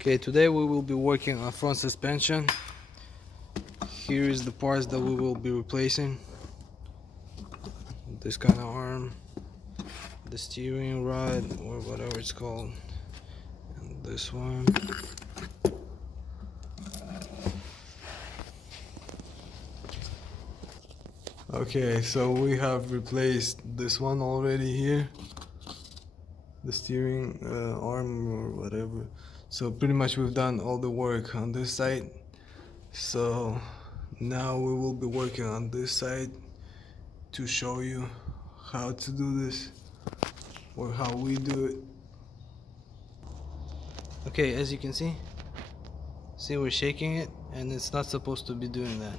Okay, today we will be working on front suspension. Here is the parts that we will be replacing. This kind of arm, the steering rod or whatever it's called, and this one. Okay, so we have replaced this one already here, the steering arm or whatever. So pretty much we've done all the work on this side. So now we will be working on this side to show you how to do this or how we do it. Okay, as you can see we're shaking it, and it's not supposed to be doing that.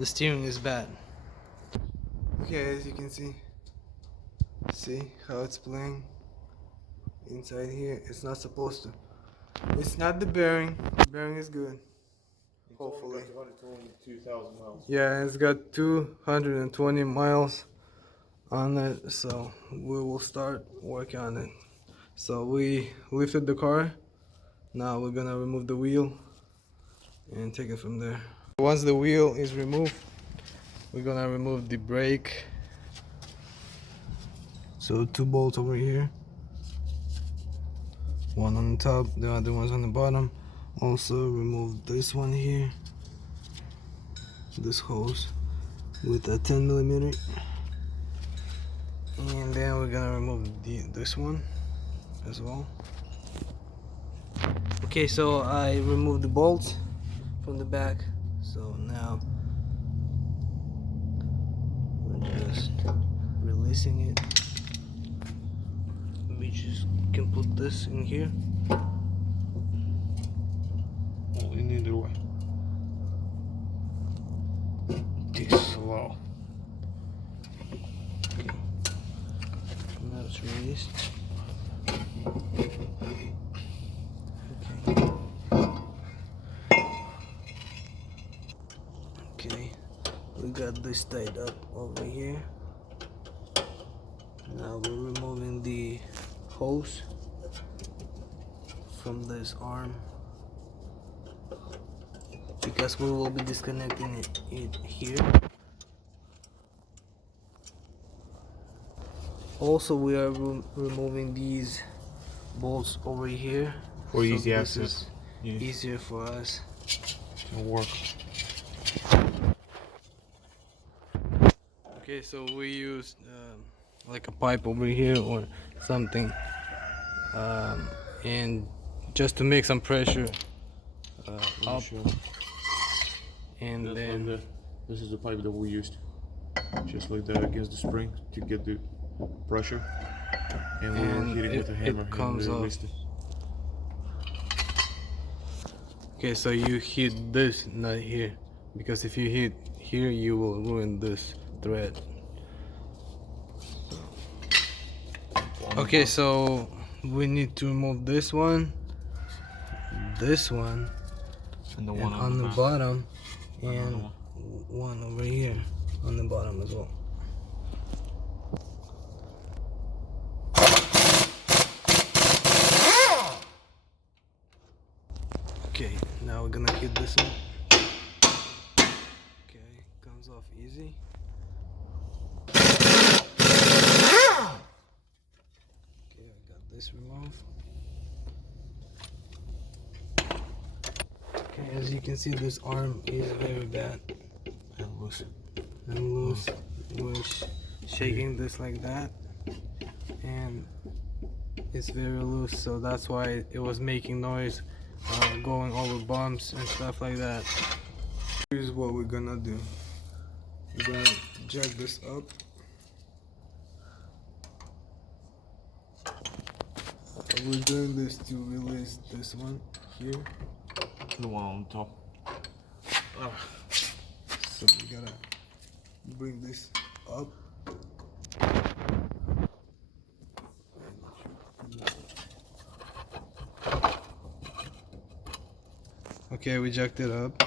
The steering is bad. Okay, as you can see how it's playing inside here. It's not supposed to. It's not the bearing. The bearing is good. Hopefully. It's only 2,000 miles. Yeah, it's got 220 miles on it, so we will start working on it. So we lifted the car. Now we're gonna remove the wheel and take it from there. Once the wheel is removed, we're gonna remove the brake. So 2 bolts over here, one on the top, the other one's on the bottom. Also remove this one here, this hose with a 10mm, and then we're gonna remove this one as well. Okay, so I removed the bolts from the back, so now we're just releasing it. We just can put this in here. Well, in either way. This. Wow. Now it's released. Okay, we got this tied up over here. Now we're removing the hose from this arm because we will be disconnecting it here. Also, we are removing these bolts over here For easy this access. is easier for us to work. Okay, so we used like a pipe over here or something, and just to make some pressure up, and then this is the pipe that we used, just like that against the spring to get the pressure, and we were hitting with a hammer it comes and off. released it. Okay, so you hit this, not here, because if you hit here you will ruin this thread. Okay, so we need to remove this one, and the and one on the bottom, and one over here on the bottom as well. Okay, now we're gonna hit this one. Okay, comes off easy. Okay, I got this removed. Okay, as you can see, this arm is very bad and loose. We're shaking this like that, and it's very loose, so that's why it was making noise, going over bumps and stuff like that. Here's what we're gonna do. We're gonna jack this up. We're doing this to release this one here. The one on top. So we gotta bring this up. Okay, we jacked it up.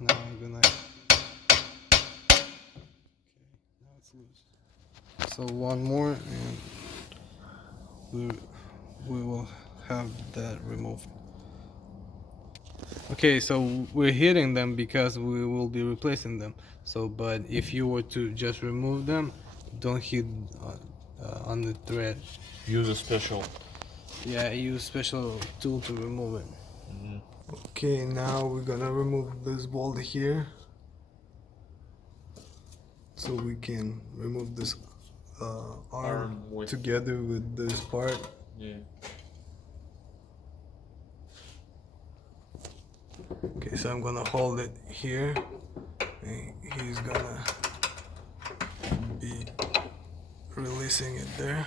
Now we're gonna. Okay, now it's loose. So one more, and we will have that removed. Okay, so we're hitting them because we will be replacing them. So, but if you were to just remove them, don't hit on the thread. Use a special. Yeah, use special tool to remove it. Mm-hmm. Okay, now we're gonna remove this bolt here, so we can remove this arm together with this part. Yeah. Okay, so I'm gonna hold it here, and he's gonna be releasing it there.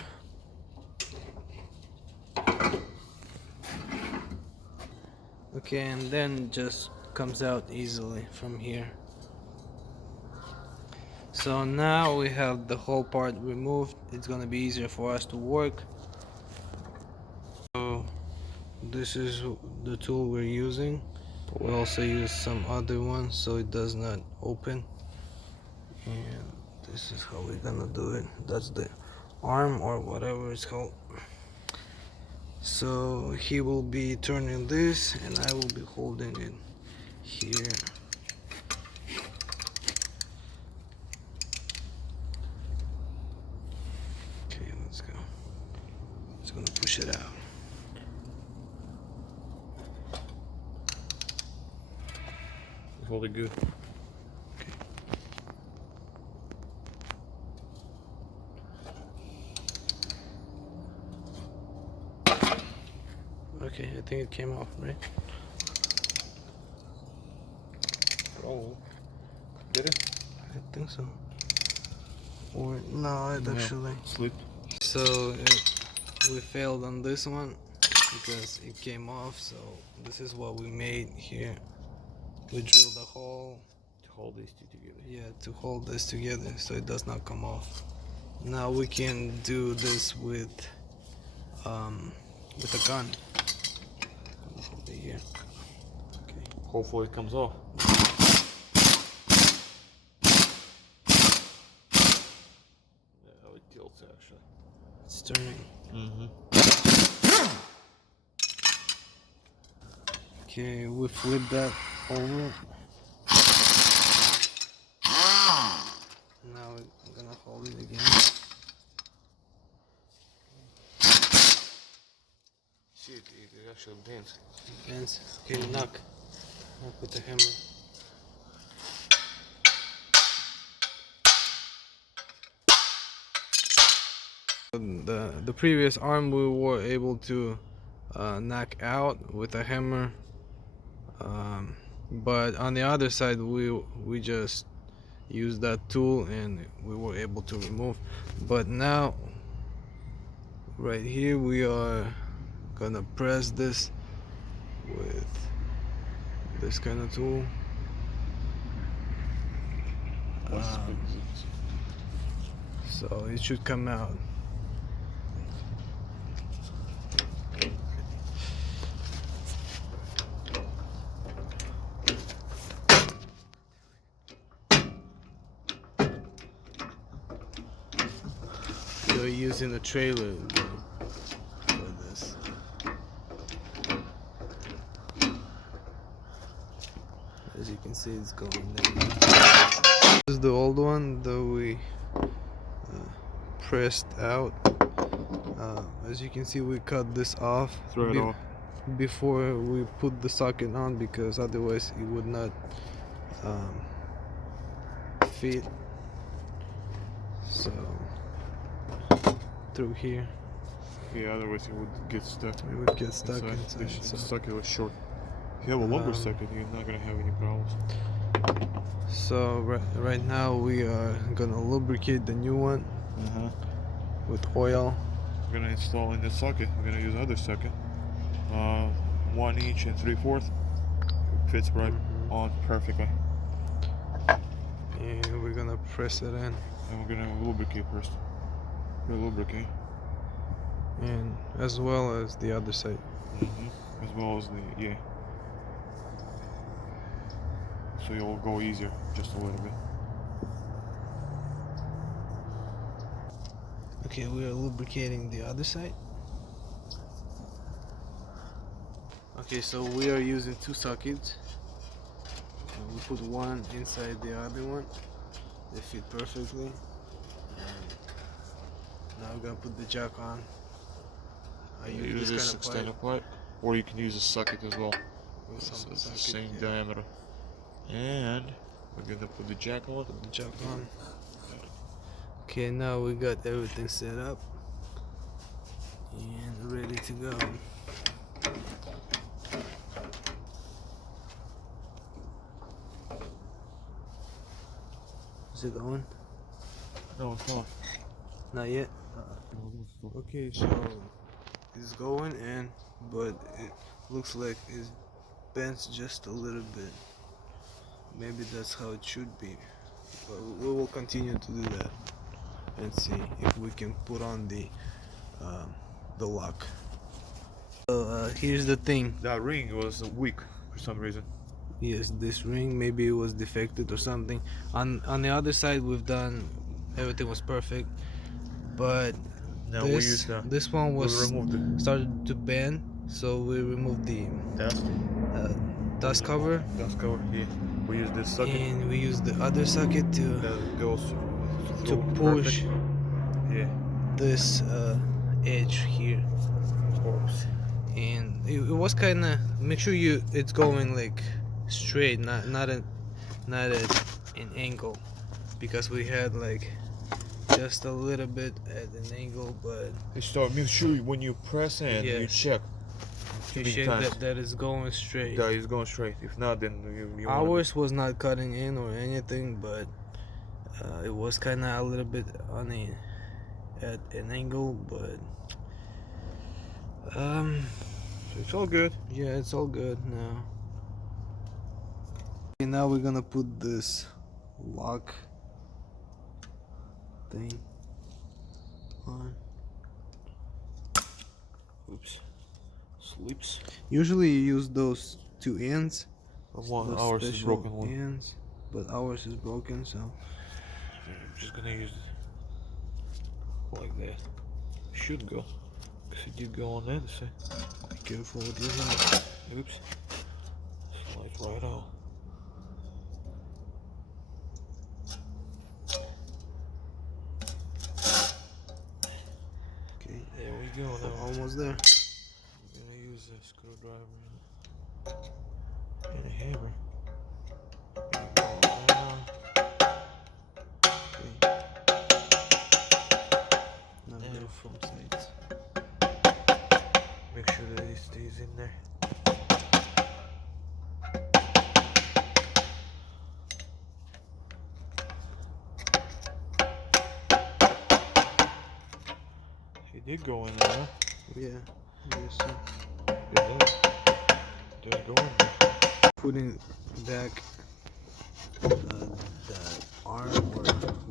Okay, and then just comes out easily from here. So now we have the whole part removed. It's gonna be easier for us to work. So this is the tool we're using. We also use some other ones so it does not open. And this is how we're gonna do it. That's the arm or whatever it's called. So he will be turning this and I will be holding it here. Okay, let's go. Just gonna push it out. Hold it good. Okay, I think it came off, right? Oh. Did it? I think so. Or no, it actually slipped. So we failed on this one because it came off. So this is what we made here. We drilled a hole To hold these two together. yeah, to hold this together so it does not come off. Now we can do this with a gun. I'm gonna hold it here. Okay. Hopefully it comes off. Yeah, it tilts actually. It's turning. Mm-hmm. Okay, we flip that over. Now I'm gonna hold it again. Shit, it actually bends. Bends. Okay, knock with the hammer. The previous arm we were able to knock out with a hammer, but on the other side we just used that tool and we were able to remove. But now right here we are gonna press this with this kind of tool. So it should come out. We're using a trailer for this. As you can see, it's going down. This is the old one that we pressed out. As you can see, we cut this off before we put the socket on because otherwise it would not fit. So through here. Yeah, otherwise it would get stuck. It would get stuck inside. The socket was short. If you have a longer socket, you're not gonna have any problems. So right now we are gonna lubricate the new one with oil. We're gonna install in the socket. We're gonna use another socket, 1 inch and 3/4. It fits right on perfectly. And we're gonna press it in. And we're gonna lubricate first. Lubricate. And as well as the other side. As well as the so it will go easier just a little bit. Okay, we are lubricating the other side. Okay, so we are using two sockets. And we put one inside the other one. They fit perfectly. And now we're gonna put the jack on. I use this kind of extended pipe, or you can use a socket as well. with some It's the socket, same yeah. diameter. And we're gonna put the jack on. Put the jack on. Okay, now we got everything set up and ready to go. Is it going? No, it's not. Not yet. Okay, so it's going in, but it looks like it's bent just a little bit. Maybe that's how it should be. But we will continue to do that and see if we can put on the lock. So here's the thing. That ring was weak for some reason. Yes, this ring, maybe it was defected or something. On the other side, we've done everything was perfect, but Now we use this one was removed started to bend, so we removed the the dust cover, here. We use this socket and we used the other socket that goes to through push perfect. Yeah. this edge here. Oops. And it was kind of make sure it's going like straight, not at an angle, because we had like just a little bit at an angle, but Make sure when you press in, you Yes. check. you Big check times. that is going straight. That is going straight. If not, then you Ours was not cutting in or anything, but it was kind of a little bit at an angle, but it's all good. yeah, it's all good now. Okay, now we're gonna put this lock thing on. Oops. Slips. Usually you use those two ends. One those ours is special broken one. ends, but ours is broken, so I'm just gonna use it like that. Should go. Cause it did go on there. So be careful with your hand. oops. Slides right out. Okay, There we go. Now almost there. we're gonna use a screwdriver and a hammer. Now go from sides. Make sure that it stays in there. He did go in there, huh? Yeah, yes, sir. It does go in there. Putting back the arm or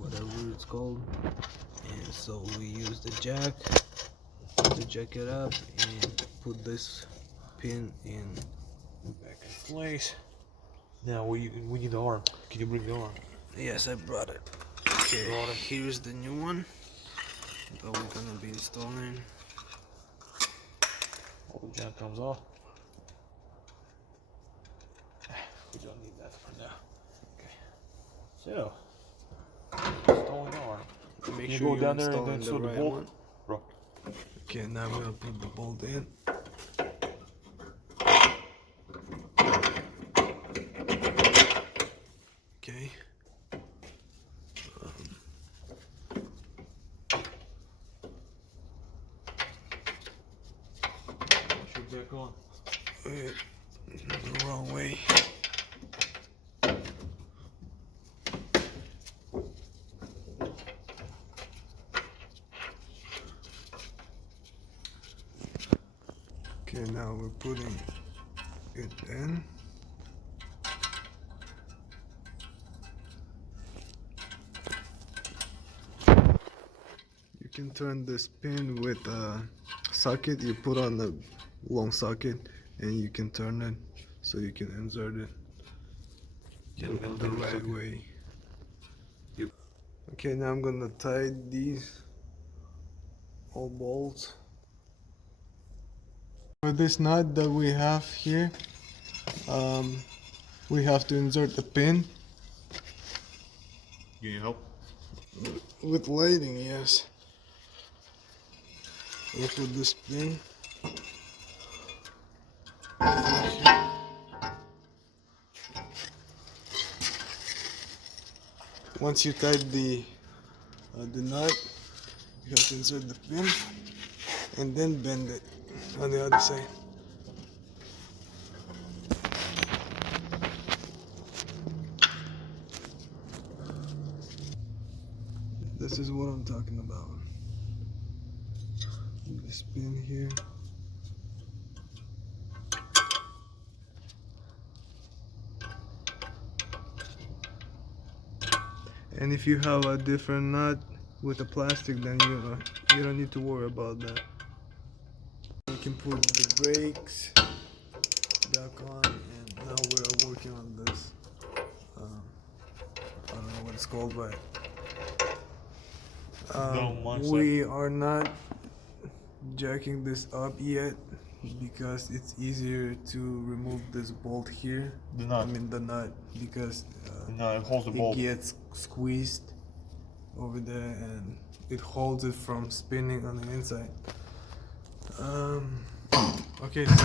whatever it's called, and so we use the jack to jack it up and put this pin in. Back in place. Now we need the arm. Can you bring the arm? Yes, I brought it. Okay, here's the new one that we're gonna be installing. All the junk comes off. We don't need that for now. Okay. So, installing arm. Make You sure go you down there and install then in the sew the right bolt. one. Bro. Okay, now we're gonna put the bolt in. Okay. Should back on. Wait, the wrong way. Okay, now we're putting it in. You can turn this pin with a socket. You put on the long socket and you can turn it so you can insert it the right way. Okay, now I'm gonna tie these all bolts. For this nut that we have here, we have to insert the pin. You need help? With lighting, yes. We put this pin. Once you tighten the nut, you have to insert the pin and then bend it on the other side. This is what I'm talking about. This pin here. And if you have a different nut with a plastic, then you don't need to worry about that. You can put the brakes back on, and now we're working on this. I don't know what it's called, but we are not jacking this up yet because it's easier to remove this bolt here. The nut. I mean the nut, because it holds the bolt. It gets squeezed over there and it holds it from spinning on the inside. Okay, so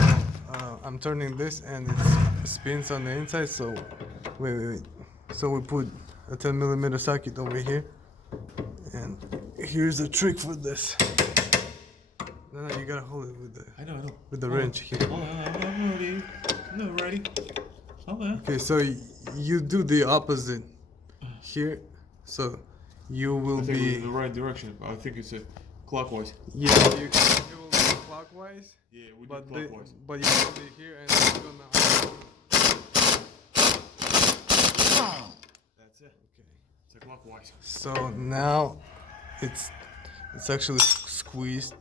I'm turning this and it spins on the inside. So wait. So we put a 10mm socket over here, and here's the trick for this. No, you gotta hold it with the. I know. With the wrench here. I'm ready. I'm ready. Okay, so you do the opposite here, so you will be in the right direction. I think it's clockwise. Yeah, you will be clockwise. Yeah, we do clockwise. But you hold it here and it's gonna. That's it. Okay, it's clockwise. So now it's actually squeezed.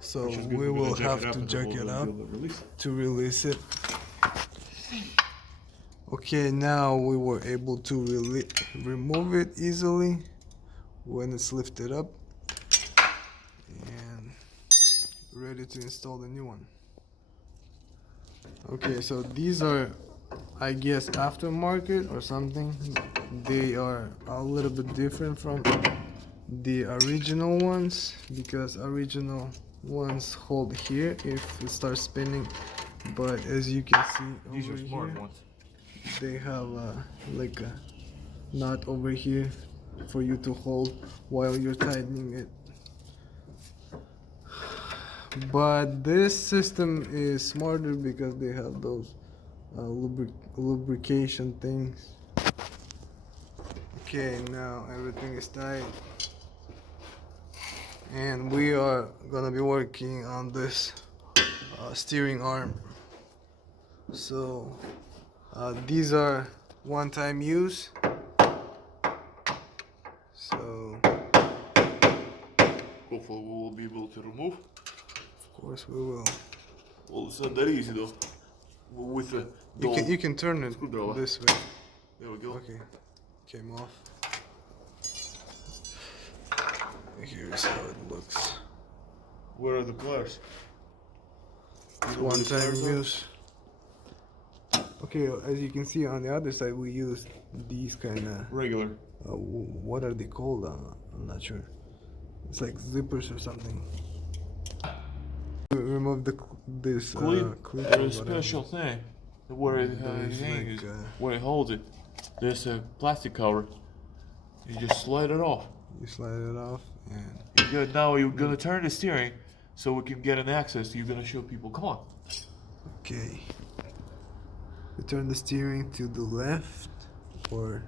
So we will have to jack it up to release it. Okay, now we were able to remove it easily when it's lifted up and ready to install the new one. Okay, so these are, I guess, aftermarket or something. They are a little bit different from the original ones because original ones hold here if it starts spinning, but as you can see these over are smart here, ones. they have like a knot over here for you to hold while you're tightening it. But this system is smarter because they have those lubrication things. Okay, now everything is tight, and we are gonna be working on this steering arm. So these are one-time use. So hopefully we will be able to remove. Of course we will. Well, it's not that easy though. With the you can turn it this way. There we go. Okay, came off. Here's how it looks. Where are the pliers? One-time use. Okay, as you can see on the other side, we use these kind of regular. What are they called? I'm not sure. It's like zippers or something. Remove this clip. There's a special thing where it hangs, where it holds it. There's a plastic cover. You just slide it off. You slide it off, and you're good. Now you're gonna turn the steering so we can get an access. You're gonna show people. Come on. Okay. You turn the steering to the left, or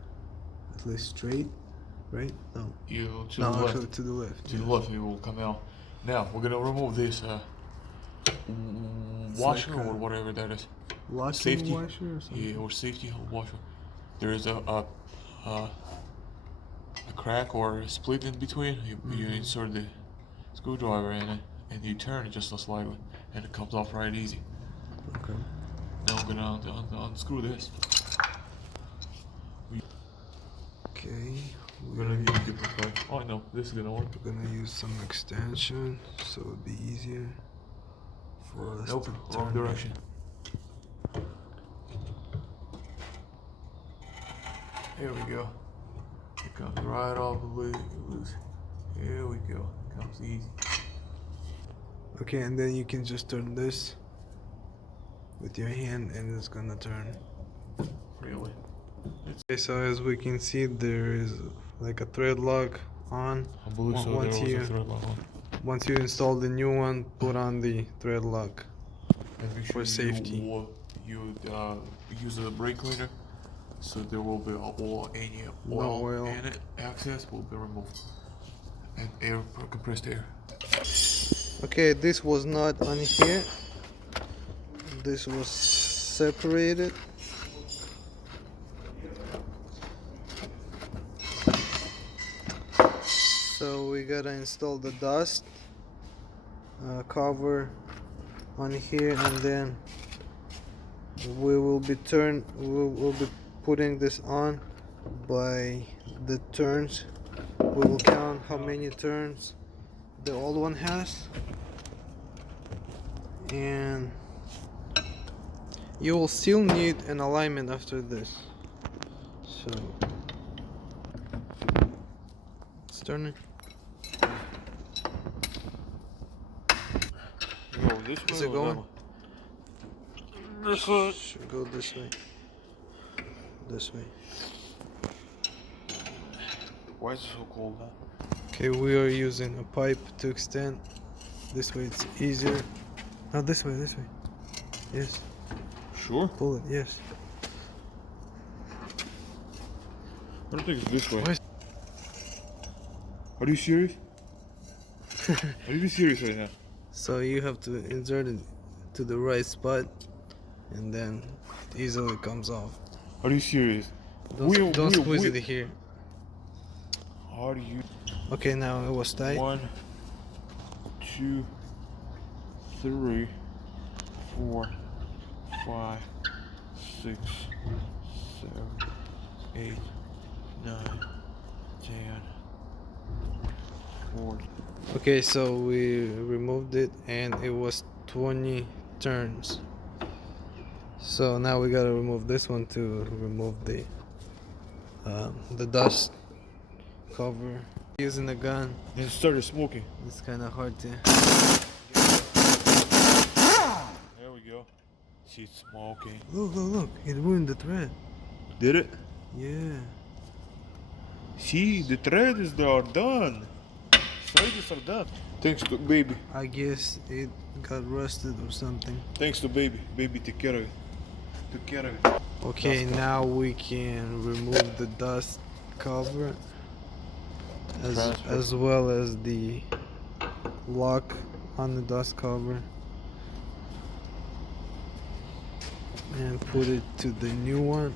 at least straight, right? No. To the left. Actually to the left. To the left, it will come out. Now we're gonna remove this washer or whatever that is. Safety washer or something? Yeah, or safety washer. There is a crack or a split in between. You insert the screwdriver in it and you turn it just slightly and it comes off right easy. Okay. Now I'm gonna unscrew this. Okay. We're gonna use different part. Oh no, this is gonna work. We're gonna use some extension so it'll be easier for us Nope, to wrong turn direction. Here we go. It comes right off the loose. Here we go. It comes easy. Okay, and then you can just turn this with your hand and it's gonna turn. Really? Okay, so as we can see, there is like a thread lock on. I believe so. Once There was you a thread lock on. once you install the new one, put on the thread lock And make for sure safety. you use a brake cleaner, so there will be any No oil oil. in it. Excess will be removed, and air, compressed air. Okay, this was not on here. This was separated. So we gotta install the dust cover on here, and then we'll be putting this on by the turns. We will count how many turns the old one has, and you will still need an alignment after this. So let's turn it. Go this way. Is it or going? that way? This way. Should go this way. This way. Why is it so cold, huh? Okay, we are using a pipe to extend. This way it's easier. No, this way, this way. Yes. Sure. Pull it, yes. I don't think it's this way. Why? Are you serious? Are you serious right now? So you have to insert it to the right spot, and then it easily comes off. Are you serious? Don't squeeze it here. How do you? Okay, now it was tight. 1, 2, 3, 4, 5, 6, 7, 8, 9, 10, 40. Okay, so we removed it and it was 20 turns. So now we gotta remove this one to remove the dust cover. Using a gun, And it started smoking. it's kind of hard to. There we go. See, it's smoking. Look, look, look! It ruined the thread. Did it? Yeah. See, the threads they are done. Threads are done. Thanks to baby. I guess it got rusted or something. Thanks to baby. Baby take care of it. Took care of it. Okay, now we can remove the dust cover as well as the lock on the dust cover, and put it to the new one.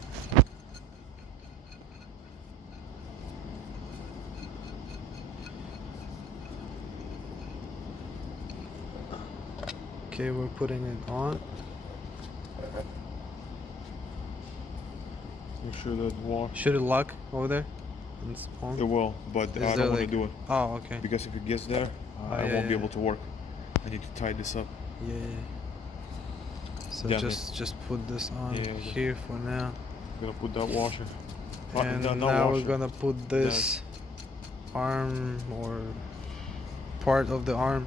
Okay, we're putting it on. Make sure that water. Should it lock over there? It's on? It will, but Is I there don't want to like- do it Oh, okay. because if it gets there, I yeah, won't be yeah. able to work. I need to tie this up. Yeah. So Damn just put this on Yeah, here for now. I'm gonna put that washer. And not now we're washer. gonna put this arm or part of the arm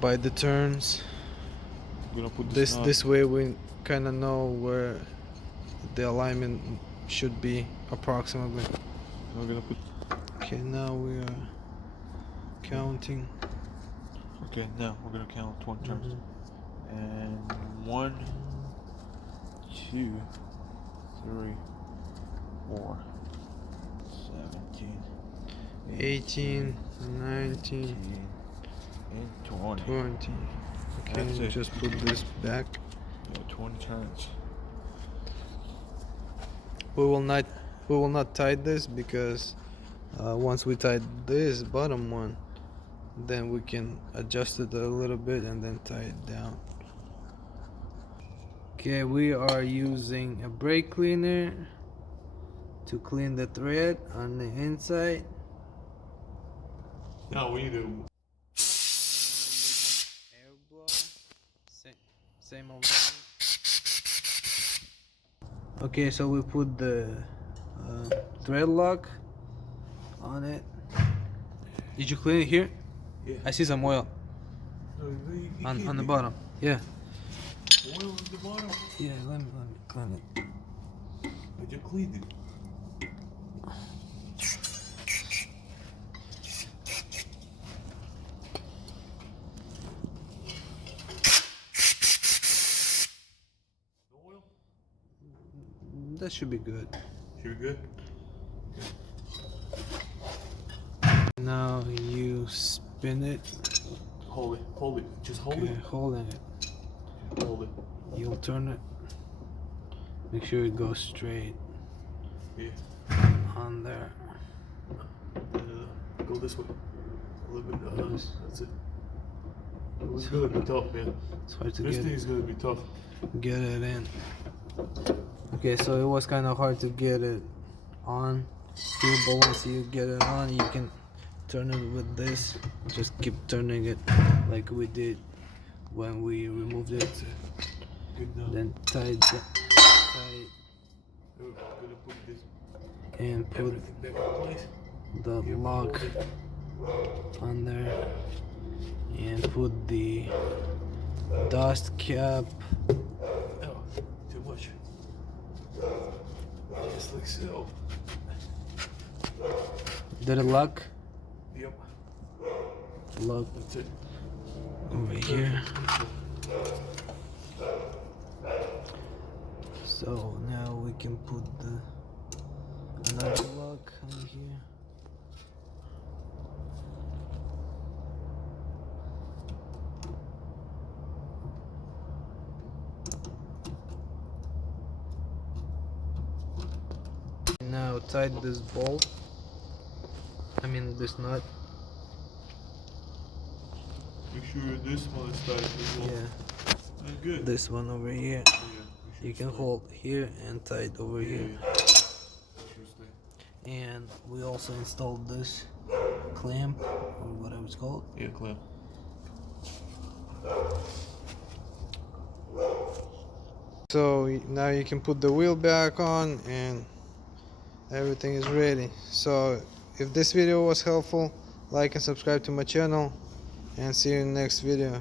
by the turns. I'm gonna put This nut. this way we kind of know where the alignment should be approximately. I'm gonna put. Okay, now we are counting. Okay, now we're gonna count 20 turns. And 1, 2, 3, 4, 17, 18, 19, and 20. 20. That's Okay, it. just put this back. Yeah, 20 turns. We will not tie this because once we tie this bottom one, then we can adjust it a little bit and then tie it down. Okay, we are using a brake cleaner to clean the thread on the inside. No, we need to. Air blow. same old. Okay, so we put the thread lock on it. Did you clean it here? Yeah. I see some oil on the bottom. Yeah. Oil on the bottom? Yeah, let me clean it. I just cleaned it. No oil? That should be good. Should be good? Now you spin it. Hold it. Just hold Okay, it. holding it. Hold it. You'll turn it. Make sure it goes straight Yeah. on there. Go this way. A little bit. Yes. That's it. It's gonna be tough, man. It's hard to This thing is gonna be tough. get it in. Okay, so it was kind of hard to get it on here, but once you get it on, you can turn it with this. Just keep turning it like we did when we removed it. Good now. Then tie We're gonna put this and put everything back in place. the Here, lock hold it. on there and put the dust cap. Oh, too much. Just like so. Did it lock? Yep. Lock That's it. over here. So now we can put another lock on here. Now tighten this bolt. This nut. Make sure this one is tight as well. Yeah, Good. this one over here. Yeah, You can hold here and tight over here. Interesting. And we also installed this clamp or whatever it's called. Yeah, clamp. So now you can put the wheel back on and everything is ready. So if this video was helpful, like and subscribe to my channel, and see you in the next video.